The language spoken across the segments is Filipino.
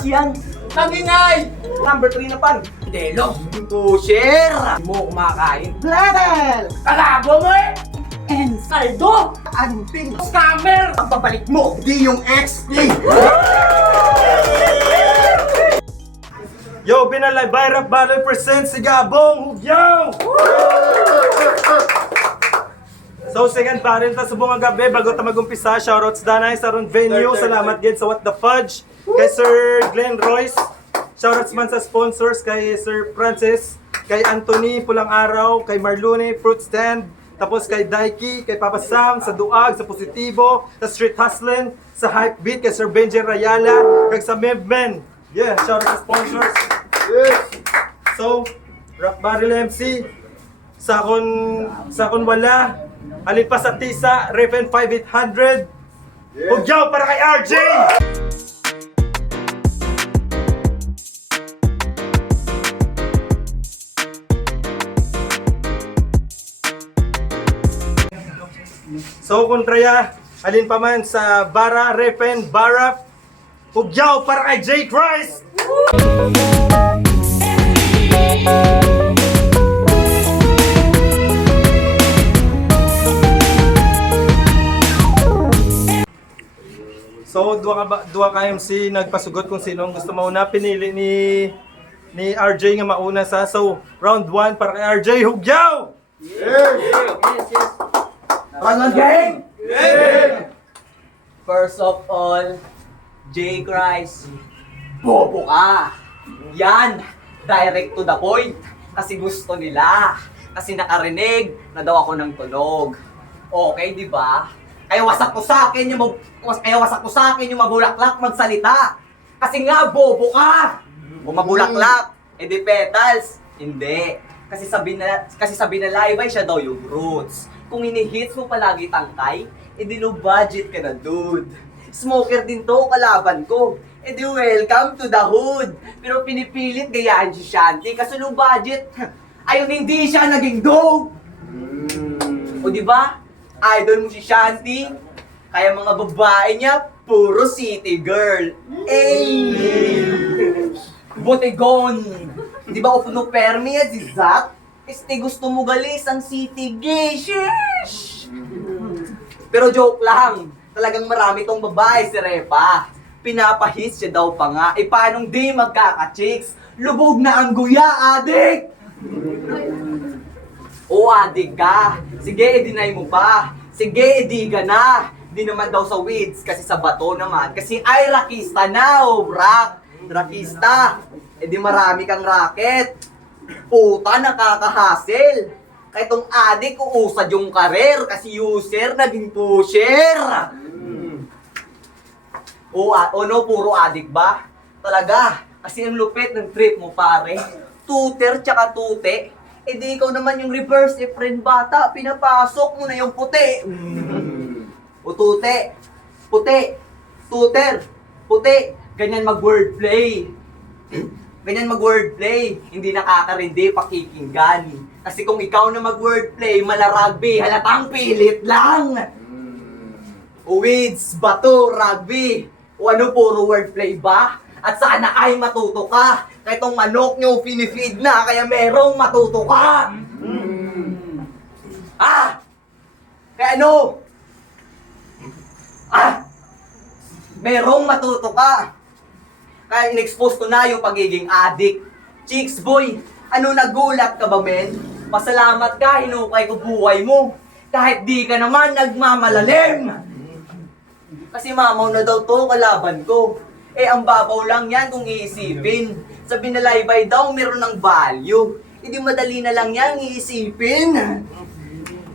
Labas yan! Nagingay! Number 3 na pan. Delo! Pusher! Hindi mo kumakain. Bladel! Kalago mo eh! Ensaldo! Anting! Scammer! Ang babalik mo, di yung XP! Yo, Binalay Bayrap Battle presents si Gabong Hugyaw! So, second battle ta subong ang gabi bago ta mag-umpisa. Shoutouts danay sa ron venue. Salamat din sa What the Fudge. Kay Sir Glenn Royce. Shoutouts man sa sponsors kay Sir Francis, kay Anthony Pulang Araw, kay Marlune Fruit Stand, tapos kay Daiki, kay Papa Sam sa Duag, sa Positibo, sa Street Hustlin, sa Hype Beat, kay Sir Benji Rayala, kay sa Mevmen. Yeah, shoutouts sa sponsors. So, Rap Barrel MC, sa akon wala, alin pa sa Tisa, Refen 5800, Hugyaw para kay RJ! So, kontraya, alin pa man sa Bara, Refen, Barap, Hugyaw para kay J. Christ! So, dua ka MC nagpasugot kung sino ang gusto mauna. Pinili ni RJ nga mauna sa. So, round 1 para kay RJ, Hugyaw! Round game! First of all, J. Christ, bobo ka! Yan! Direct to the point. Kasi gusto nila. Kasi nakarinig na daw ako ng tunog. Okay, di ba? Kaya wasak ko sa akin yung mabulaklak magsalita. Kasi nga, bobo ka! O mabulaklak, edi petals. Hindi. Kasi sabi na live ay siya daw yung roots. Kung hinihits mo palagi tangkay, edi low budget ka na, dude. Smoker din to, kalaban ko. Edi welcome to the hood. Pero pinipilit gayaan si Shanty kasi low budget. Ayun, hindi siya naging dog. O di ba? Idol mo si Shanty, kaya mga babae niya, puro city girl. Botegon! Di ba upuno permi at si Zat? Gusto mo galis ang city gay, sheesh! Pero joke lang, talagang marami tong babae si Repa. Pinapahit siya daw pa nga, paanong di magkaka-chicks? Lubog na ang guya, adik! O adik ka, sige i-deny mo pa. Sige, di ka na. Di naman daw sa weeds, kasi sa bato naman. Kasi ay rakista na, rakista. Di marami kang racket. Puta, nakakahassle. Kaya itong adik, uusad yung karer. Kasi user, naging pusher. O no, puro adik ba? Talaga, kasi ang lupit ng trip mo, pare. Tuter tsaka tute. Di ikaw naman yung reverse, friend bata. Pinapasok mo na yung puti. O tute, puti, tuter, puti. Ganyan mag-wordplay. Ganyan mag-wordplay. Hindi nakakarindi, pakikinggan. Kasi kung ikaw na mag-wordplay, mala-rugby, halatang pilit lang. O weeds, bato, rugby. O ano, puro wordplay ba? At sana ay matuto ka. Kaya itong manok nyo pinifeed na, kaya merong matuto ka. Kaya ano? Merong matuto ka. Kaya in-expose ko na yung pagiging addict. Chicks boy, ano nagulat ka ba, men? Pasalamat ka, hinukay ko buhay mo. Kahit di ka naman nagmamalalim. Kasi mamaw na daw to, kalaban ko. Ang babaw lang yan kung iisipin. Sa binalaybay daw, meron ng value. Hindi madali na lang yan iisipin.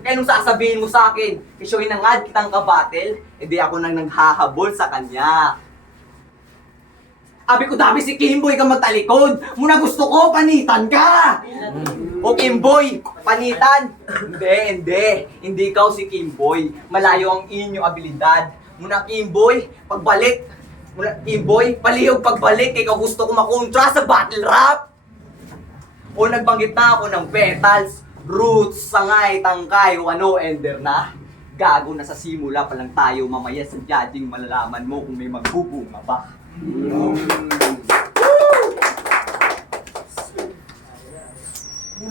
Kaya nung sasabihin mo sa akin, kisyo hinangad kitang kabatel, edi ako nang naghahabol sa kanya. Abi ko dami si Kimboy ka magtalikod. Muna gusto ko, panitan ka! O Kimboy, panitan? Hindi. Hindi ikaw si Kimboy. Malayo ang inyong abilidad. Muna Kimboy, pagbalik. Kimboy, palihog pagbalik, ikaw gusto ko makontra sa battle rap. O nagbanggit na ako ng petals, roots, sangay, tangkay, o ano, ender na. Gago na sa simula pa lang tayo, mamaya sa judging malalaman mo kung may magbubunga ba.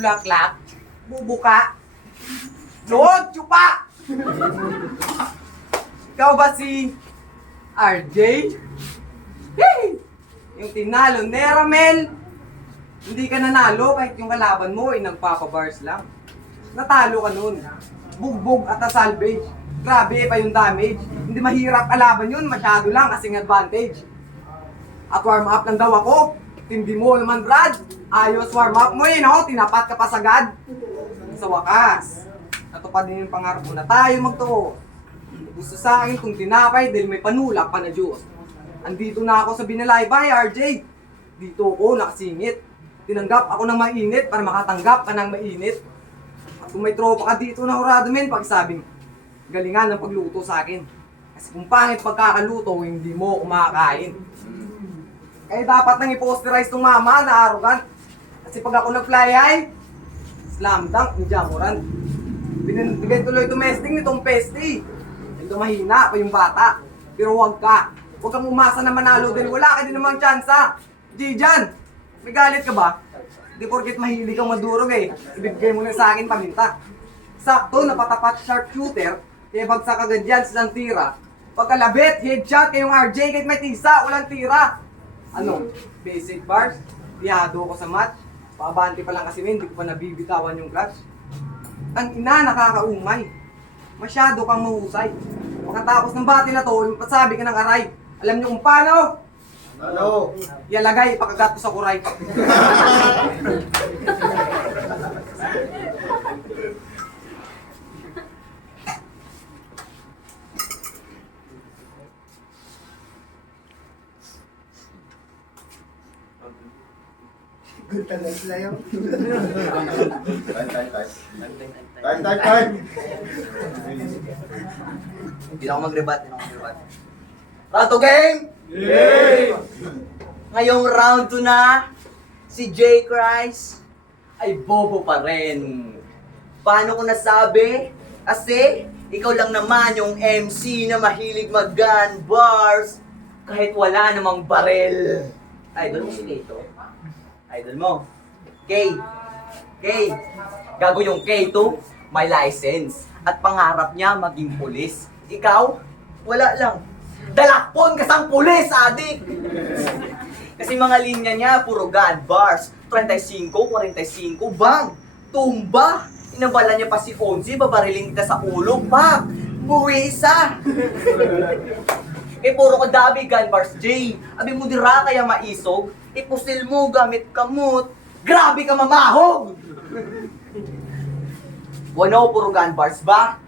bulaklak, bubuka, nood, tsupa! Ikaw ba si RJ? Hey! Yung tinalo, Neramel! Hindi ka nanalo kahit yung kalaban mo ay nagpapabars lang. Natalo ka nun. Bugbog at salvage. Grabe pa yung damage. Hindi mahirap kalaban yun, masyado lang kasing advantage. At warm up lang daw ako. Tindi mo naman, Brad. Ayos warm up mo eh, no? Tinapat ka pa sagad. Sa wakas, natupad din yung pangarap mo na tayo magtuo. Gusto sa akin kung tinapay dahil may panulak pa na Diyos. Andito na ako sa Binalaybay, RJ. Dito ako nakasingit. Tinanggap ako ng mainit para makatanggap ka ng mainit. At kung may tropa ka dito na hurado men, pagsabing, galingan ng pagluto sa akin. Kasi kung pangit pagkakaluto, hindi mo kumakain. Kaya dapat nang i-posterize tong mama na arrogant. Kasi pag ako nag-fly high, slam dunk, hindi amuran. Binibigay tuloy tumesting nitong peste. Ito mahina pa yung bata. Pero huwag kang umasa na manalo dahil wala ka din namang tsansa. Gijan, may galit ka ba? Di porket mahilig kang madurog eh. Ibigay mo na sa akin paminta. Sakto, napatapat sharpshooter. Kaya bagsak agad yan sa isang tira. Pagkalabit, headshot kayong RJ kahit may tisa, walang tira. Ano? Basic bars? Piyado ko sa match. Paabante pa lang kasi hindi ko pa nabibitawan yung clutch. Ang ina, nakakaumay. Masyado kang mahusay. Pagkatapos ng bati na to, yung pasabi ka ng aray. Alam niyo kung paano? Ano? Yalagay, ipakagat ko sa kuray. Time. Hindi na ako mag-rebat. Round 2 game! Ngayong round 2 na, si J. Christ ay bobo pa rin. Paano ko nasabi? Kasi ikaw lang naman yung MC na mahilig mag-gun bars kahit wala namang barel. Idol mo si Kato? Idol mo? K. Gago yung K2, may license. At pangarap niya maging pulis. Ikaw, wala lang. Dalakpon ka sang pulis, adik! Kasi mga linya niya, puro gun bars. 35, 45, bang! Tumba! Inabala niya pa si Onzi, babariling kita sa ulo, pak! Buwi isa! Puro ko dabi gun bars, J. Abi mo dira kaya maisog, ipusil mo gamit kamot. Grabe ka mamahog! Wano, puro gun bars ba?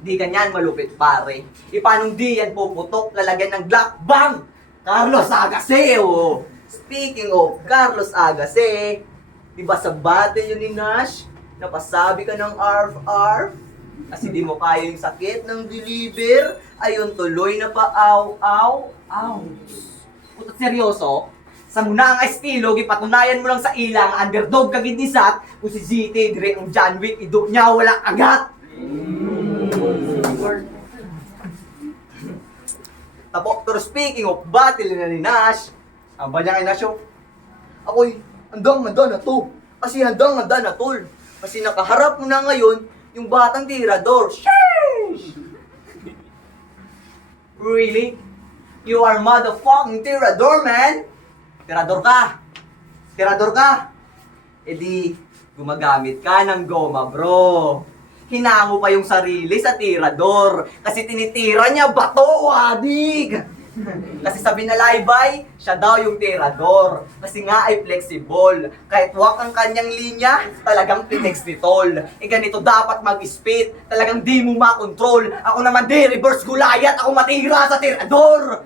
Di ganyan malupit pare. Ipanong di yan puputok, lalagyan ng Glock, bang! Carlos Agase, oh! Speaking of Carlos Agase, di ba sa battle yun ni Nash? Napasabi ka ng arf-arf? Kasi di mo kaya yung sakit ng deliver, ayun tuloy na pa aw. Putot seryoso? Sa muna ang estilo, gipatunayan mo lang sa ilang, underdog kagid ni Sat, kung si ZT, dire ang John Wick, ido niya wala agat! Tapos, pero speaking of battle na ni Nash, ang ba niya kay Nash, ako'y handang-handa na to. Kasi handang-handa na tol. Kasi nakaharap mo na ngayon yung batang tirador. Sheesh! Really? You are motherfucking tirador, man! Tirador ka! E di, gumagamit ka ng goma, bro. Hinango pa yung sarili sa tirador. Kasi tinitira niya bato, adig! Kasi sa Binalaybay, siya daw yung tirador. Kasi nga ay flexible. Kahit wak ang kanyang linya, talagang pinex ni Tol. E ganito dapat mag-spit. Talagang di mo makontrol. Ako naman di, reverse Goliath. Ako matira sa tirador.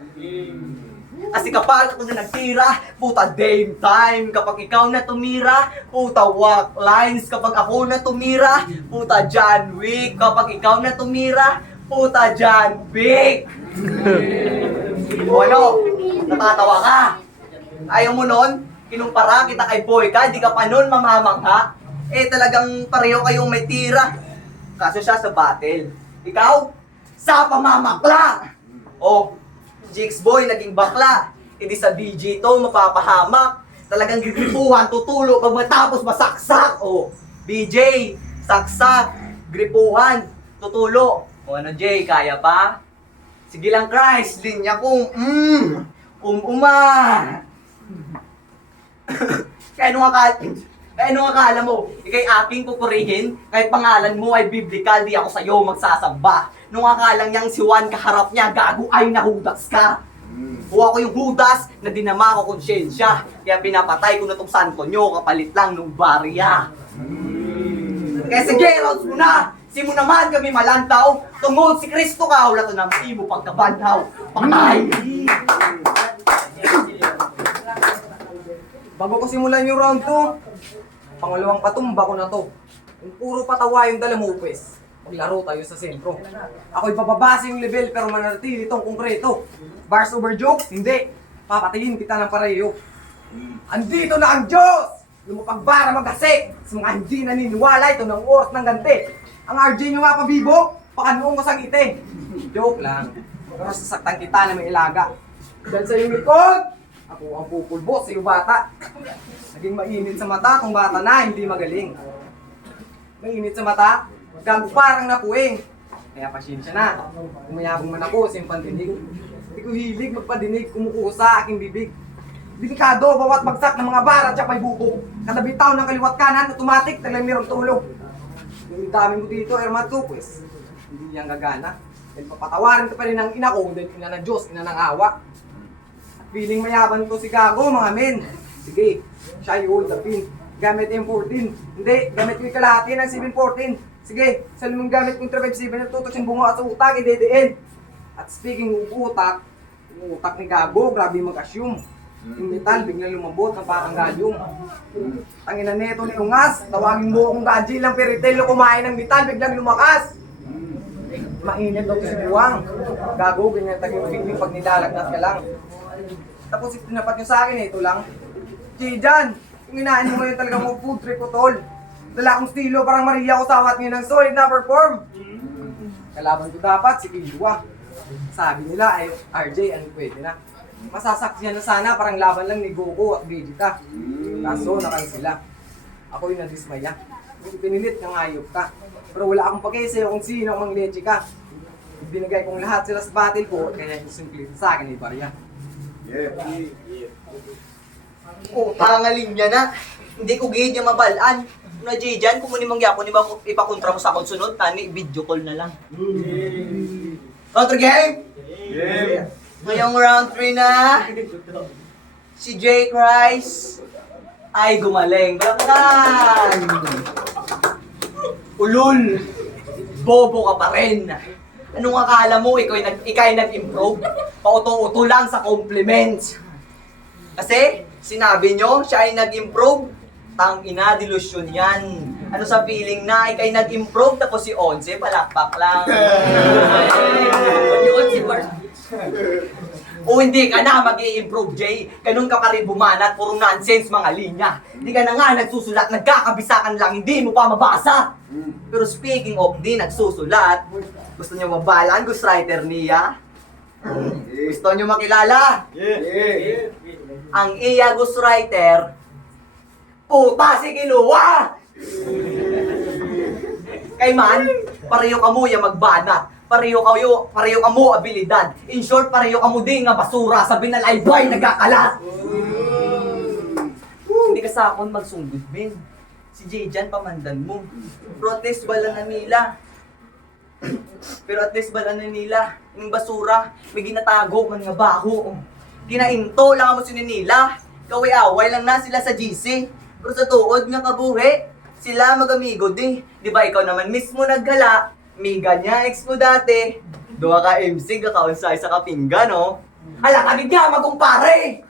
Kasi kapag ako na nagtira, puta Dame Time. Kapag ikaw na tumira, puta Walk Lines. Kapag ako na tumira, puta John Wick. Kapag ikaw na tumira, puta John Wick. O ano? Natatawa ka? Ayaw mo nun? Kinumpara kita kay Boyka, di ka pa nun mamamangha. Eh talagang pareho kayong may tira. Kaso siya sa battle. Ikaw, sa pamamakla. O, Jigs Boy naging bakla. Hindi sa BG to mapapahamak. Talagang gripuhan, tutulo pag matapos masaksak. O, BJ, saksak, gripuhan, tutulo. O ano, Jay, kaya pa? Sige lang, Christ, linya kong, uma. Kaya nung akala mo, ikay aking pupurihin, kahit pangalan mo ay biblical, di ako sa'yo magsasamba. Nung akalang niyang si Juan kaharap niya, gago ay nahudas ka. O ako yung hudas na dinama ko konsyensya, kaya pinapatay ko na tong santo nyo, kapalit lang nung barya. Kaya sige, rounds mo na! Simo naman kami malantaw, tungod si Kristo ka, wala to na mo pagkabanhaw. Patay! Bago ko simulan yung round 2, pangalawang patumba ko na to. Kung puro patawa yung dala mo, pwes, maglaro tayo sa sentro. Ako'y bababase yung level pero manatili itong konkreto. Bars over jokes? Hindi. Papatayin kita ng pareho. Andito na ang Diyos! Lumapagbara magasik! Sa mga hindi naniniwala, ito ng oras ng ganti. Ang RJ nyo nga pabibo, pakanuong ko sang ite. Joke lang. Pero sasaktan kita na may ilaga. Dahil sa iyong likod, ako ang pupulbo sa iyo bata. Naging mainit sa mata kung bata na hindi magaling. Mainit sa mata, gago parang napuwing. Kaya pasyensya na. Umayabang man ako sa iyong pandinig. Hindi ko hilig magpadinig, kumukuha sa aking bibig. Delikado, bawat bagsak ng mga bara at may bubog. Kada bitaw ng kaliwat kanan, automatic, talang mayroong tulog. Yung dami mo dito, Ermat ko, pues, hindi yan gagana. Dahil papatawarin ka pa rin ng ina ko, dahil ina ng Diyos, ina ng awa. At feeling mayaban ko si Gago, mga men. Sige, siya yung hold the pin. Gamit yung 14. Hindi, gamit ko yung kalahati ng 714. Sige, sa lumang gamit kong 357 na tutok yung bunga at sa utak, idedein. At speaking of utak, yung utak ni Gago, grabe mag-assume. Yung metal, biglang lumambot ng parang galyong. Tangina neto ni Ungas, tawagin mo akong gadji lang peritelo kumain ng metal, biglang lumakas. Mainit daw si Buwang. Gago, ganyan taging feeling pag nilalagnat ka lang. Tapos tinapat nyo sa akin, ito lang. Chijan, yung inaan mo ngayon talagang mga food trip ko, tol. Dala akong stilo, parang Maria ko sawat ngayon ng solid na perform. Kalaban ko dapat si Kilua. Sabi nila ay RJ, ano pwede na. Masasaksiyan na sana, parang laban lang ni Goku at Vegeta. Kaso nakansila. Ako yung nadismaya. Pinilit ng ayop ka. Pero wala akong pag-isa kung sino ang leche ka. Binigay kong lahat sila sa battle ko, kaya yung simple sa akin ay barya. Tangaling niya na. Hindi ko gihid niya mabalaan. Na Jay dyan, kung muni mangyapo, ni ba ipakontra mo sa akong sunod, tani, video call na lang. Counter game? Ngayong round 3 na, si J. Christ ay gumaling. Balaktan! Ulul! Bobo ka pa rin. Anong akala mo, ikay nag-improve? Pauto-uto lang sa compliments. Kasi, sinabi nyo, siya ay nag-improve. Tang-ina, delusyon yan. Ano sa feeling na ikay nag-improve, tapos si Onse, palakpak lang. Yung Onse bar. O hindi ka na mag-i-improve, Jay. Ganun ka pa rin bumanat, puro nonsense mga linya. Hindi ka na nga nagsusulat, nagkakabisakan lang, hindi mo pa mabasa. Pero speaking of di nagsusulat, gusto niyo mabalaan, ghostwriter niya? Gusto niyo makilala? Ang iya ghostwriter, puta si Kilua! Kay man, pareho ka mo yung magbanat. Pareho ka mo abilidad. In short, pareho ka mo din nga basura sa binalaybay nagkakalat. Hindi ka sa akon magsunggod, men. Si Jay dyan, pamandan mo. Protest bala na nila. Pero at least bala na nila. Yung basura, may ginatago man nga baho. Ginainto lang mo sininila. Kaway-away lang na sila sa GC. Pero sa tuod nga kabuhi, sila mag-amigo di. Di ba ikaw naman mismo naggala? Miga niya, ex mo dati. Doa ka MC, kakaunsay sa kapinggan, no? Ala, kami nga, magkumpare!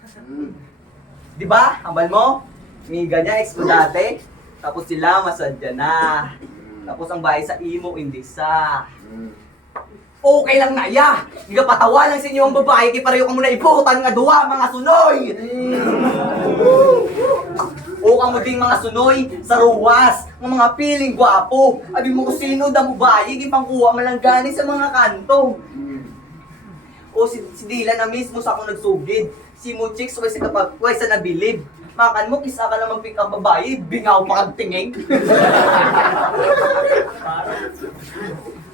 Di ba? Hambal mo? Miga niya, ex mo dati. Tapos sila, masadya na. Tapos ang bahay sa imo, hindi sa. Okay lang na, ya! Hindi ka patawa lang sa inyo ang babae, kaya pareho ka muna iputan nga duwa, mga sunoy! O ka mo ding mga sunoy sa ruwas, ng mga piling gwapo. Abi mo kung sino da mo bayig, ipangkuha malanggani sa mga kanto. O si Dila na mismo sa akong nagsugid. Si Muchix, way sa nabilib. Makan mo, kisa ka naman pick up babae, bingaw pa kang tingin.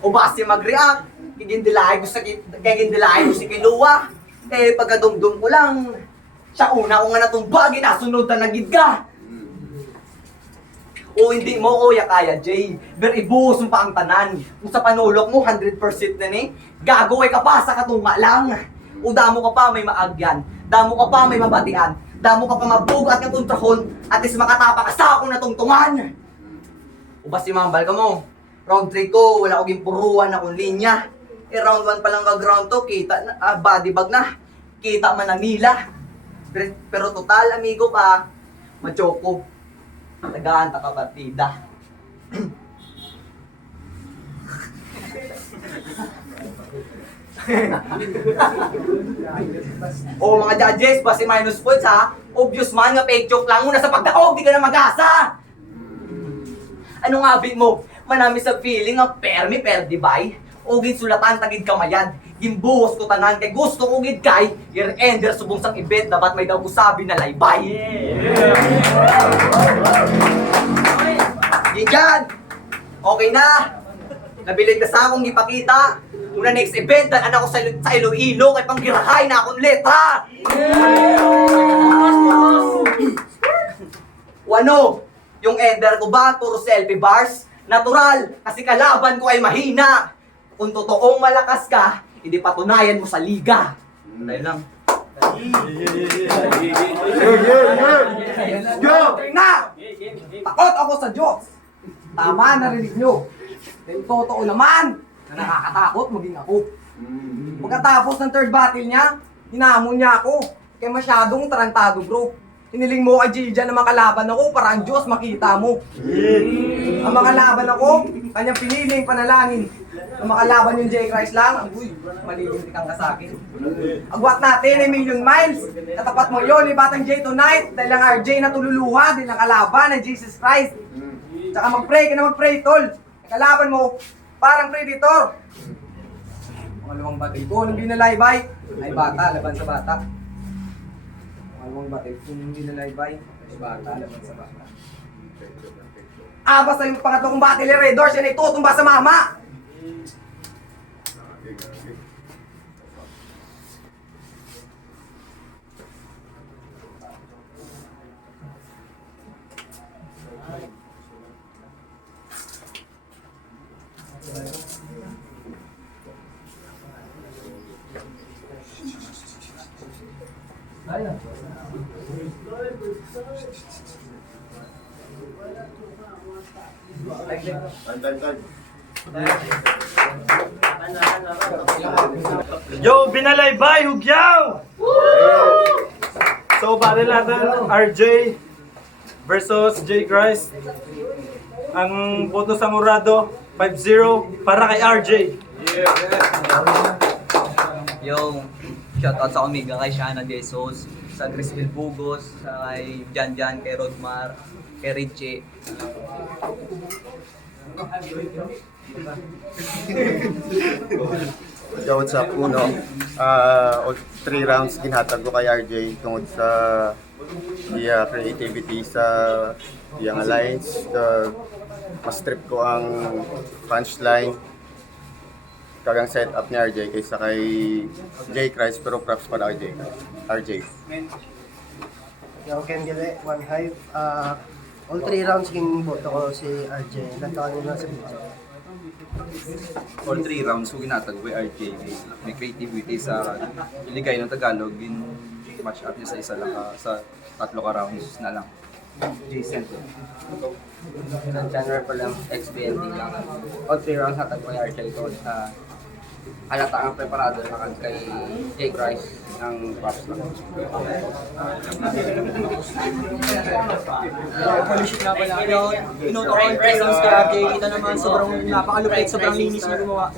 O ba si mag-react? Gigindilahay ko si Kiluwa. Eh, pagkadumdum ko lang, siya una ko nga natumba, ginasunod na nagid ka. O hindi mo, kuya kaya, Jay. Pero ibuhos mo pa ang tanan. Kung sa panulok mo, 100% na ni. Gagaway ka pa sa katunga lang. O damo ka pa may maagyan. Damo ka pa may mabatian. Damo ka pa mabugat ng kontrahon. At least makatapa ka sa akong natungtungan. O ba si mambal ka mo? Round 3 ko, wala ko gimpuruan akong linya. Eh round 1 pa lang ka-ground to, kita na, body bag na. Kita man ang nila. Pero total, amigo ka, machoko. Nagahanta ka partida. O mga judges, basi minus points ha. Obvious man nga fake joke lang muna sa pagdaog, di ka na mag-asa. Ano nga bin mo? Manami sa feeling nga permi perdi bay. O gid sulatan tagid kamayad. Gimbuhos ko tanan kay gusto ko gid kay year ender subong sang event dapat may daw usabi na laybay. Gijan! Okay na! Nabilig na sa akong ipakita. Una next event, dan anak ko sa Iloilo kay panggirahay na akong letra! Wano? Yung ender ko ba, puro selfie bars? Natural, kasi kalaban ko ay mahina. Kung totoong malakas ka, hindi patunayan mo sa liga. Dahil lang. Yo! Na! Takot ako sa Diyos! Tama, narinig nyo. Dahil totoo naman na nakakatakot maging ako. Pagkatapos ng third battle niya, hinamon niya ako. Kaya masyadong tarantado bro. Hiniling mo kay Gijan na makalaban ako para ang Diyos makita mo. Ang makalaban ako, kanyang piniling panalangin. Ang makalaban yung J. Christ lang, uy, malilintik ka sa akin. Agwat natin ay million miles. Katapat mo yun, Batang J tonight. Dahil ang RJ na tululuha, dahil ang kalaban ay Jesus Christ. Tsaka mag-pray ka na mag-pray, tol. Ang kalaban mo, parang predator. Pangalawang battle ko, nung di nalaybay, ay bata, laban sa bata. Pangalawang battle ko, nung di nalaybay, ay bata, laban sa bata. Basta yung pangatlo kong battle, Red Doors, yan ay tutumba sa mama! Yo, binalaybay, hugyaw! So, battle natin, RJ versus J. Christ. Ang boto sa Murado, 5-0 para kay RJ. Yung shoutout sa Omega kay Shana De Jesus, sa Cristel Bugos, sa kay Jan, kay Rodmar, kay Richie. Yo, what's up, Uno? 3 rounds ginhatag ko kay RJ tungod sa creativity sa iyang alliance. Mas trip ko ang punchline kagang setup ni RJ kaysa kay J. Christ, pero props para kay RJ. Yo, Ken Gile, one hive. All 3 rounds king boto ko si RJ. Nagkakalin na sa video. All 3 rounds ko ginatag ko RJ. May creativity sa iligay ng Tagalog. Match up niya sa isa lang sa 3 ka rounds na lang. Jason. January pa lang, XBND lang. All 3 rounds hatag ko kay RJ ko. Halata ang preparado naman kay J. Christ ng props lang. Poliship na pala. Inuto ko yung 3 rounds kay RJ. Kita naman sobrang napakalupit, sobrang linis na gumawa.